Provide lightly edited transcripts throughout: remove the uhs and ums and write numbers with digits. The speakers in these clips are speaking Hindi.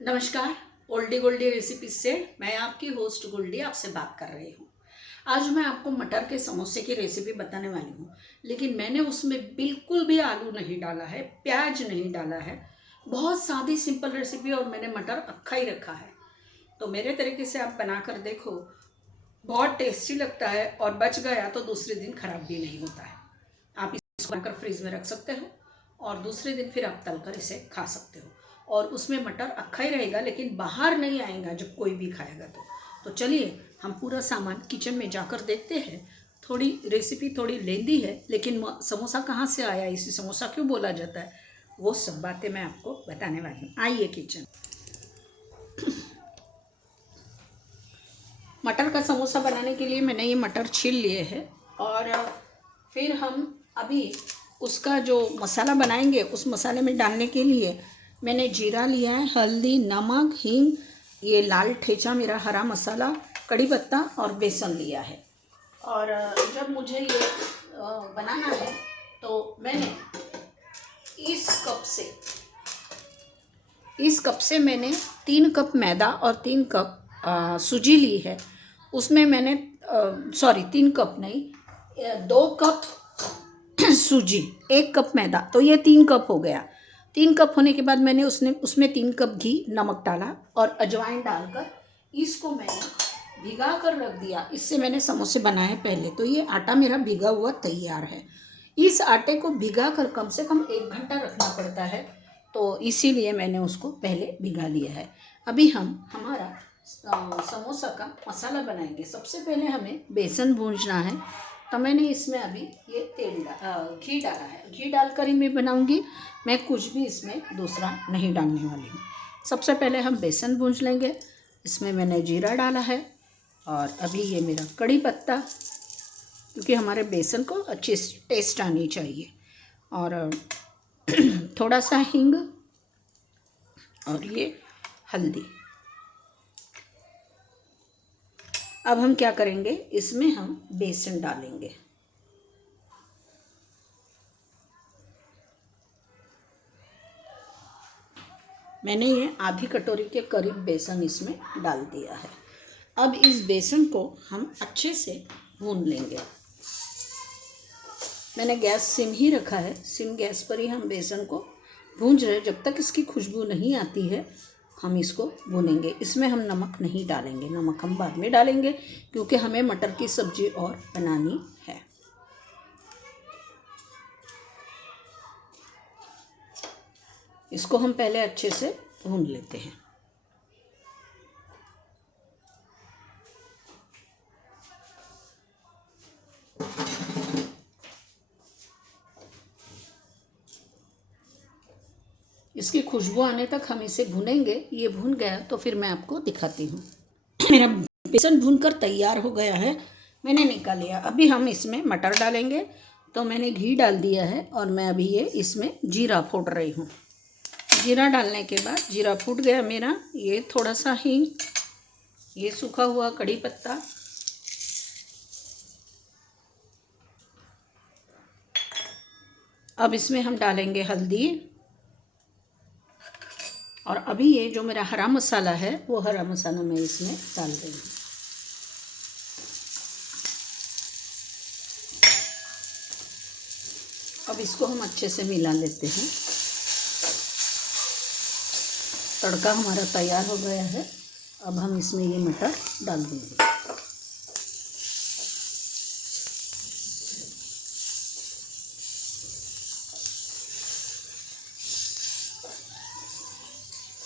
नमस्कार। ओल्डी गोल्डी रेसिपीज से मैं आपकी होस्ट गोल्डी आपसे बात कर रही हूँ। आज मैं आपको मटर के समोसे की रेसिपी बताने वाली हूँ, लेकिन मैंने उसमें बिल्कुल भी आलू नहीं डाला है, प्याज नहीं डाला है। बहुत सादी सिंपल रेसिपी और मैंने मटर अक्खा ही रखा है। तो मेरे तरीके से आप बना कर देखो, बहुत टेस्टी लगता है और बच गया तो दूसरे दिन खराब भी नहीं होता है। आप इसको बनाकर फ्रीज में रख सकते हो और दूसरे दिन फिर आप तलकर इसे खा सकते हो। और उसमें मटर अक्खा ही रहेगा, लेकिन बाहर नहीं आएगा जब कोई भी खाएगा तो चलिए हम पूरा सामान किचन में जाकर देखते हैं। थोड़ी रेसिपी थोड़ी लेंदी है, लेकिन समोसा कहाँ से आया, इसे समोसा क्यों बोला जाता है, वो सब बातें मैं आपको बताने वाली हूँ। आइए किचन। मटर का समोसा बनाने के लिए मैंने ये मटर छील लिए हैं और फिर हम अभी उसका जो मसाला बनाएंगे उस मसाले में डालने के लिए मैंने जीरा लिया है, हल्दी, नमक, हींग, ये लाल ठेचा मेरा हरा मसाला, कड़ी पत्ता और बेसन लिया है। और जब मुझे ये बनाना है तो मैंने इस कप से मैंने 3 कप मैदा और 3 कप सूजी ली है। उसमें मैंने 3 कप नहीं, 2 कप सूजी, 1 कप मैदा, तो ये 3 कप हो गया। 3 कप होने के बाद मैंने उसमें 3 कप घी, नमक डाला और अजवाइन डालकर इसको मैंने भिगा कर रख दिया। इससे मैंने समोसे बनाए पहले, तो ये आटा मेरा भिगा हुआ तैयार है। इस आटे को भिगा कर कम से कम 1 घंटा रखना पड़ता है, तो इसीलिए मैंने उसको पहले भिगा लिया है। अभी हम हमारा समोसा का मसाला बनाएंगे। सबसे पहले हमें बेसन भूंजना है, तो मैंने इसमें अभी ये घी डाला है। घी डालकर ही मैं बनाऊंगी, मैं कुछ भी इसमें दूसरा नहीं डालने वाली हूँ। सबसे पहले हम बेसन भूंज लेंगे। इसमें मैंने जीरा डाला है और अभी ये मेरा कड़ी पत्ता, क्योंकि हमारे बेसन को अच्छी टेस्ट आनी चाहिए, और थोड़ा सा हींग और ये हल्दी। अब हम क्या करेंगे, इसमें हम बेसन डालेंगे। मैंने ये आधी कटोरी के करीब बेसन इसमें डाल दिया है। अब इस बेसन को हम अच्छे से भून लेंगे। मैंने गैस सिम ही रखा है, सिम गैस पर ही हम बेसन को भूंज रहे। जब तक इसकी खुशबू नहीं आती है हम इसको भूनेंगे। इसमें हम नमक नहीं डालेंगे, नमक हम बाद में डालेंगे, क्योंकि हमें मटर की सब्ज़ी और बनानी है। इसको हम पहले अच्छे से भून लेते हैं। इसकी खुशबू आने तक हम इसे भूनेंगे। ये भून गया तो फिर मैं आपको दिखाती हूँ। मेरा बेसन भूनकर तैयार हो गया है, मैंने निकाल लिया। अभी हम इसमें मटर डालेंगे। तो मैंने घी डाल दिया है और मैं अभी ये इसमें जीरा फोड़ रही हूँ। जीरा डालने के बाद जीरा फूट गया मेरा, ये थोड़ा सा हींग, ये सूखा हुआ कड़ी पत्ता, अब इसमें हम डालेंगे हल्दी, और अभी ये जो मेरा हरा मसाला है वो हरा मसाला मैं इसमें डाल रही हूँ। अब इसको हम अच्छे से मिला लेते हैं। तड़का हमारा तैयार हो गया है। अब हम इसमें ये मटर डाल देंगे।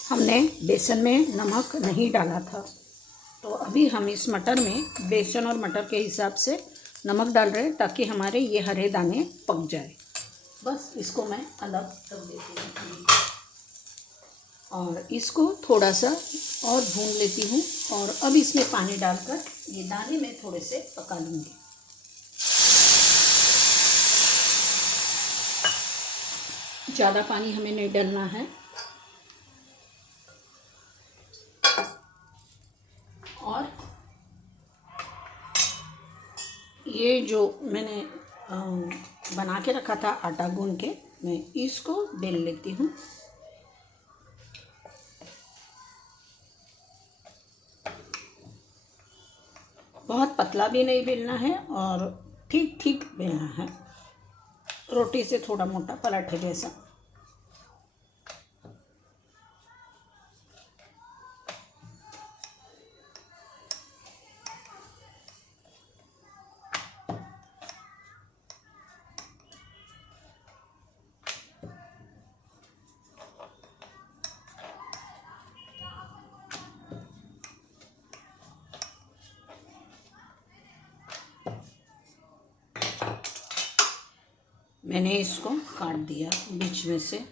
हमने बेसन में नमक नहीं डाला था, तो अभी हम इस मटर में बेसन और मटर के हिसाब से नमक डाल रहे हैं, ताकि हमारे ये हरे दाने पक जाए। बस इसको मैं अलग कर देती हूँ और इसको थोड़ा सा और भून लेती हूँ। और अब इसमें पानी डालकर ये दाने मैं थोड़े से पका लूँगी। ज़्यादा पानी हमें नहीं डालना है। और ये जो मैंने बना के रखा था आटा गूंद के, मैं इसको बेल लेती हूँ। बहुत पतला भी नहीं बेलना है और ठीक ठीक बेलना है, रोटी से थोड़ा मोटा, पराठे जैसा। मैंने इसको काट दिया बीच में से,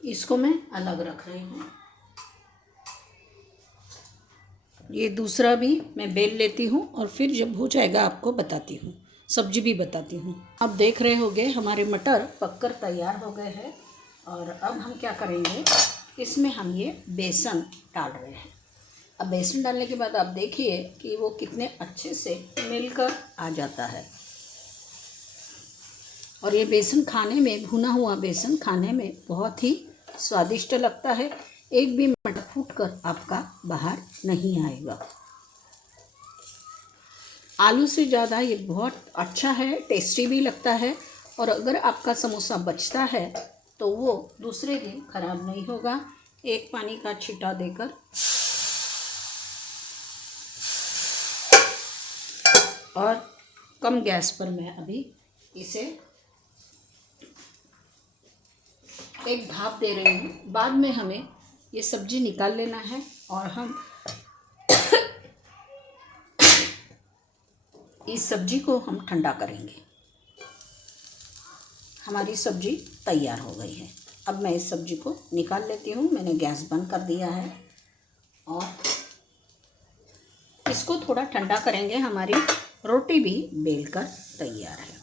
इसको मैं अलग रख रही हूँ। ये दूसरा भी मैं बेल लेती हूँ और फिर जब हो जाएगा आपको बताती हूँ, सब्जी भी बताती हूँ। अब देख रहे होंगे हमारे मटर पककर तैयार हो गए हैं और अब हम क्या करेंगे, इसमें हम ये बेसन डाल रहे हैं। अब बेसन डालने के बाद आप देखिए कि वो कितने अच्छे से मिलकर आ जाता है। और ये बेसन खाने में, भुना हुआ बेसन खाने में बहुत ही स्वादिष्ट लगता है। एक भी मटर फूटकर आपका बाहर नहीं आएगा। आलू से ज़्यादा ये बहुत अच्छा है, टेस्टी भी लगता है। और अगर आपका समोसा बचता है तो वो दूसरे दिन खराब नहीं होगा। एक पानी का छींटा देकर और कम गैस पर मैं अभी इसे एक भाप दे रही हूँ। बाद में हमें ये सब्जी निकाल लेना है और हम इस सब्जी को हम ठंडा करेंगे। हमारी सब्जी तैयार हो गई है। अब मैं इस सब्जी को निकाल लेती हूँ। मैंने गैस बंद कर दिया है और इसको थोड़ा ठंडा करेंगे। हमारी रोटी भी बेलकर तैयार है।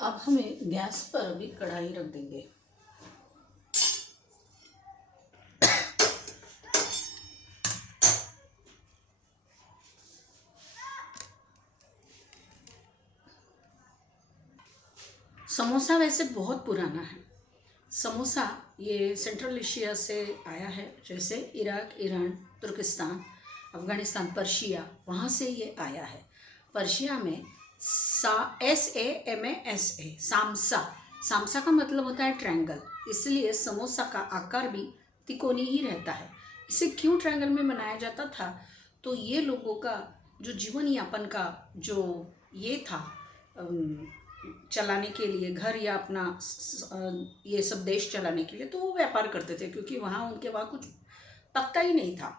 अब हमें गैस पर अभी कढ़ाई रख देंगे। समोसा वैसे बहुत पुराना है। समोसा ये सेंट्रल एशिया से आया है, जैसे इराक, ईरान, तुर्किस्तान, अफ़गानिस्तान, पर्शिया, वहाँ से ये आया है। पर्शिया में SAMASA, सामसा, सामसा का मतलब होता है ट्रायंगल, इसलिए समोसा का आकार भी तिकोनी ही रहता है। इसे क्यों ट्रायंगल में बनाया जाता था, तो ये लोगों का जो जीवन यापन का जो ये था, चलाने के लिए, घर या अपना ये सब देश चलाने के लिए, तो वो व्यापार करते थे, क्योंकि वहाँ उनके वहाँ कुछ तख्ता ही नहीं था।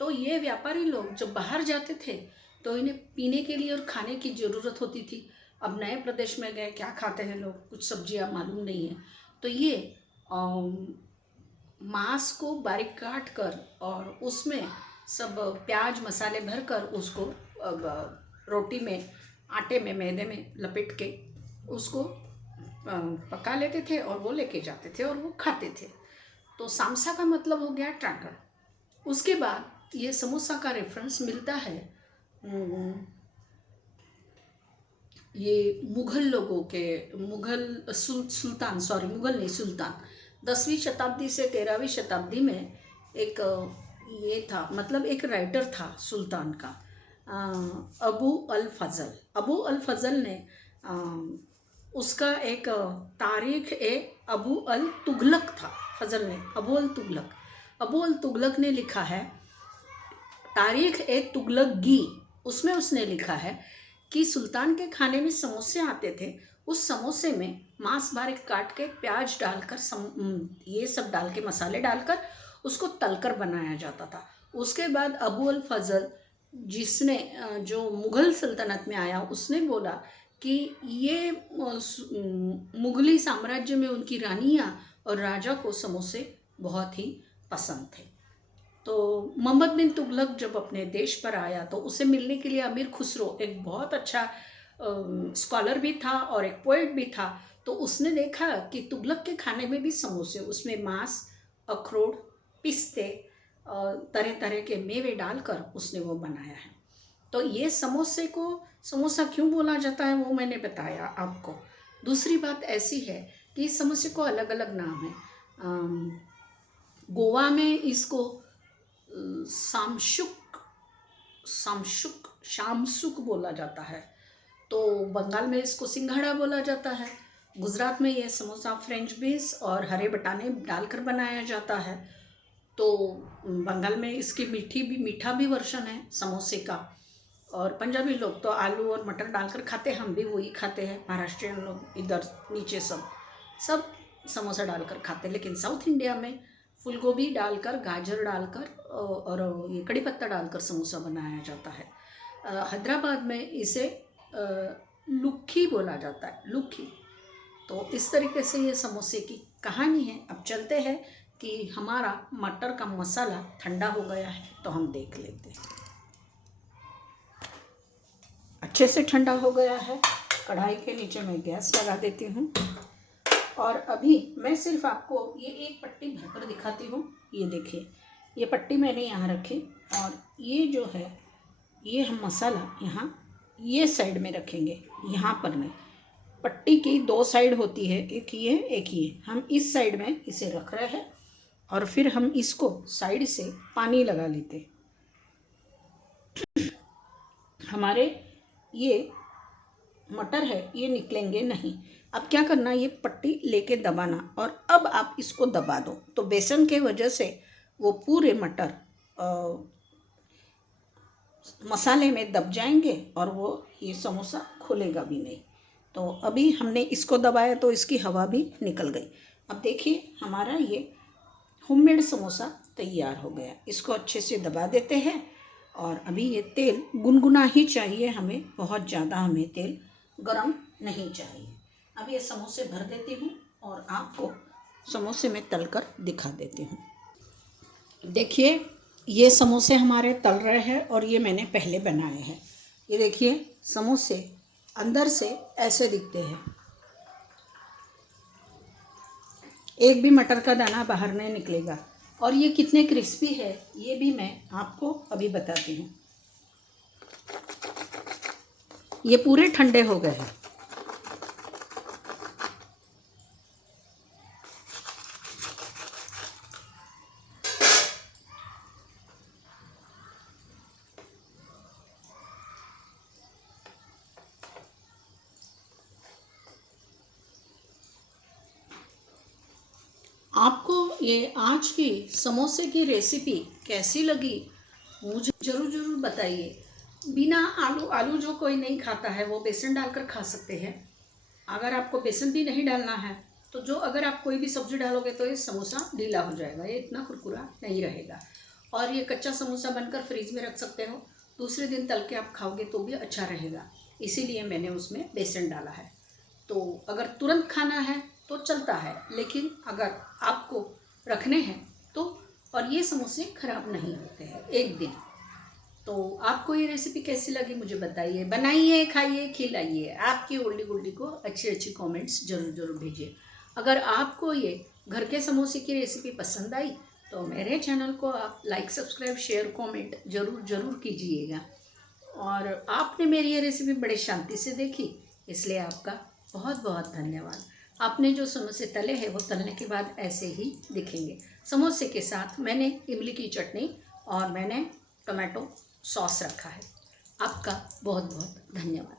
तो ये व्यापारी लोग जब बाहर जाते थे तो इन्हें पीने के लिए और खाने की ज़रूरत होती थी। अब नए प्रदेश में गए, क्या खाते हैं लोग, कुछ सब्जियां मालूम नहीं है, तो ये मांस को बारीक काट कर और उसमें सब प्याज मसाले भर कर उसको रोटी में, आटे में, मैदे में लपेट के उसको पका लेते थे और वो लेके जाते थे और वो खाते थे। तो सामसा का मतलब हो गया ट्रायंगल। उसके बाद ये समोसा का रेफरेंस मिलता है ये मुग़ल लोगों के, मुग़ल नहीं, सुल्तान 10वीं शताब्दी से 13वीं शताब्दी में एक ये था, मतलब एक राइटर था सुल्तान का, अबू अल फज़ल ने उसका एक तारीख़ अबू अल तुगलक था। फज़ल ने अबू अल तुगलक ने लिखा है तारीख़ तुगलकी, उसमें उसने लिखा है कि सुल्तान के खाने में समोसे आते थे, उस समोसे में मांस बारीक काट के प्याज डालकर ये सब डाल के मसाले डालकर उसको तलकर बनाया जाता था। उसके बाद अबू अल फजल जिसने जो मुग़ल सल्तनत में आया, उसने बोला कि ये मुग़ली साम्राज्य में उनकी रानियाँ और राजा को समोसे बहुत ही पसंद थे। तो मोहम्मद बिन तुगलक जब अपने देश पर आया तो उसे मिलने के लिए अमीर खुसरो, एक बहुत अच्छा स्कॉलर भी था और एक पोएट भी था, तो उसने देखा कि तुगलक के खाने में भी समोसे, उसमें मांस, अखरोट, पिस्ते, तरह तरह के मेवे डालकर उसने वो बनाया है। तो ये समोसे को समोसा क्यों बोला जाता है वो मैंने बताया आपको। दूसरी बात ऐसी है कि इस समोसे को अलग अलग नाम है। गोवा में इसको शामसुक बोला जाता है, तो बंगाल में इसको सिंघाड़ा बोला जाता है। गुजरात में यह समोसा फ्रेंच बीन्स और हरे बटाने डालकर बनाया जाता है। तो बंगाल में इसकी मीठा भी वर्जन है समोसे का। और पंजाबी लोग तो आलू और मटर डालकर खाते, हम भी वही खाते हैं। महाराष्ट्रियन लोग इधर नीचे सब समोसा डालकर खाते हैं। लेकिन साउथ इंडिया में फूलगोभी डालकर, गाजर डालकर और ये कड़ी पत्ता डालकर समोसा बनाया जाता है। हैदराबाद में इसे लुक्की बोला जाता है, लुक्की। तो इस तरीके से ये समोसे की कहानी है। अब चलते हैं कि हमारा मटर का मसाला ठंडा हो गया है, तो हम देख लेते हैं। अच्छे से ठंडा हो गया है। कढ़ाई के नीचे मैं गैस लगा देती हूँ और अभी मैं सिर्फ आपको ये एक पट्टी भरकर दिखाती हूँ। ये देखिए, ये पट्टी मैंने यहाँ रखी और ये जो है ये हम मसाला यहाँ ये साइड में रखेंगे, यहाँ पर नहीं। पट्टी की दो साइड होती है, एक ये एक ये। हम इस साइड में इसे रख रहे हैं और फिर हम इसको साइड से पानी लगा लेते। हमारे ये मटर है ये निकलेंगे नहीं। अब क्या करना, ये पट्टी लेके दबाना और अब आप इसको दबा दो तो बेसन के वजह से वो पूरे मटर मसाले में दब जाएंगे और वो ये समोसा खुलेगा भी नहीं। तो अभी हमने इसको दबाया तो इसकी हवा भी निकल गई। अब देखिए हमारा ये होममेड समोसा तैयार हो गया। इसको अच्छे से दबा देते हैं और अभी ये तेल गुनगुना ही चाहिए हमें, बहुत ज़्यादा हमें तेल गरम नहीं चाहिए। अब ये समोसे भर देती हूँ और आपको समोसे में तलकर दिखा देती हूँ। देखिए ये समोसे हमारे तल रहे हैं और ये मैंने पहले बनाए हैं। ये देखिए समोसे अंदर से ऐसे दिखते हैं, एक भी मटर का दाना बाहर नहीं निकलेगा। और ये कितने क्रिस्पी है ये भी मैं आपको अभी बताती हूँ। ये पूरे ठंडे हो गए हैं। आपको ये आज की समोसे की रेसिपी कैसी लगी मुझे ज़रूर बताइए। बिना आलू जो कोई नहीं खाता है वो बेसन डालकर खा सकते हैं। अगर आपको बेसन भी नहीं डालना है तो अगर आप कोई भी सब्ज़ी डालोगे तो ये समोसा ढीला हो जाएगा, ये इतना कुरकुरा नहीं रहेगा। और ये कच्चा समोसा बनकर फ्रीज में रख सकते हो, दूसरे दिन तल के आप खाओगे तो भी अच्छा रहेगा। इसीलिए मैंने उसमें बेसन डाला है। तो अगर तुरंत खाना है तो चलता है, लेकिन अगर आपको रखने हैं तो, और ये समोसे ख़राब नहीं होते हैं एक दिन। तो आपको ये रेसिपी कैसी लगी मुझे बताइए, बनाइए, खाइए, खिलाइए। आपकी ओल्डी गोल्डी को अच्छी कमेंट्स ज़रूर भेजिए। अगर आपको ये घर के समोसे की रेसिपी पसंद आई तो मेरे चैनल को आप लाइक, सब्सक्राइब, शेयर, कमेंट ज़रूर कीजिएगा। और आपने मेरी ये रेसिपी बड़े शांति से देखी, इसलिए आपका बहुत धन्यवाद। आपने जो समोसे तले हैं वो तलने के बाद ऐसे ही दिखेंगे। समोसे के साथ मैंने इमली की चटनी और मैंने टोमेटो सॉस रखा है। आपका बहुत धन्यवाद।